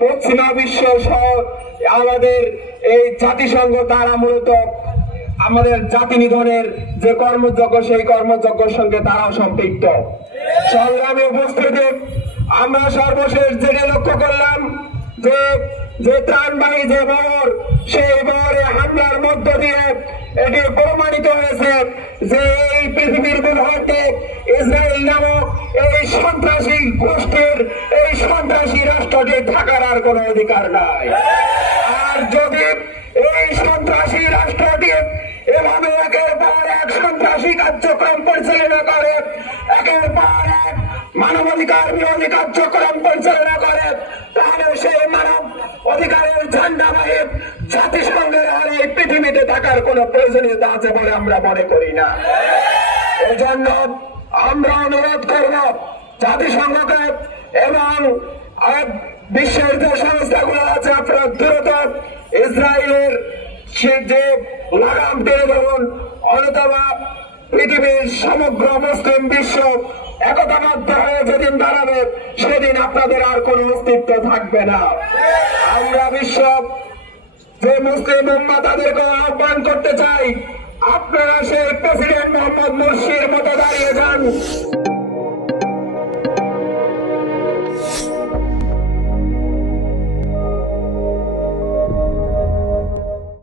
পশ্চিমা বিশ্ব সহ আমাদের এই জাতিসংঘ তারা মূলত আমাদের জাতি নিধনের যে কর্মযজ্ঞ সেই কর্মযজ্ঞের সঙ্গে তারাও সম্পৃক্ত। সংগ্রামী উপস্থিতি, আমরা সর্বশেষ যেটা লক্ষ্য করলাম যে ত্রাণবাহী যে বহর, সেই বহরে হামলার মধ্য দিয়ে এটি প্রমাণিত হয়েছে যে এই পৃথিবীর মধ্যে ইসরায়েল নামক এই সন্ত্রাসী গোষ্ঠীর এই সন্ত্রাসী রাষ্ট্রটির থাকার আর কোনো অধিকার নাই। আর যদি এই সন্ত্রাসী রাষ্ট্রটি এভাবে একের পর এক সন্ত্রাসী কার্যক্রম পরিচালনা করে, একের পর এক মানবাধিকার বিরোধী কার্যক্রম পরিচালনা করে, তাহলে সেই মানব অধিকারের ঝান্ডাবাহী জাতিসংঘের আর এই পৃথিবীতে থাকার কোন প্রয়োজনীয়তা আছে বলে আমরা মনে করি না। এজন্য আমরা অনুরোধ করব জাতিসংঘকে এবং বিশ্বের যে সংস্থাগুলো আছে, আপনারা দ্রুত ইসরায়েলের যে লাগাম টেনে ধরুন, অন্যথবা পৃথিবীর সমগ্র মুসলিম বিশ্ব একতাবদ্ধ হয়ে যেদিন দাঁড়াবে সেদিন আপনাদের আর কোন অস্তিত্ব থাকবে না। আমরা বিশ্ব যে মুসলিম উম্মাহ তাদেরকে আহ্বান করতে চাই, আপনারা সেই প্রেসিডেন্ট মোহাম্মদ মুরসির মতো দাঁড়িয়ে যান।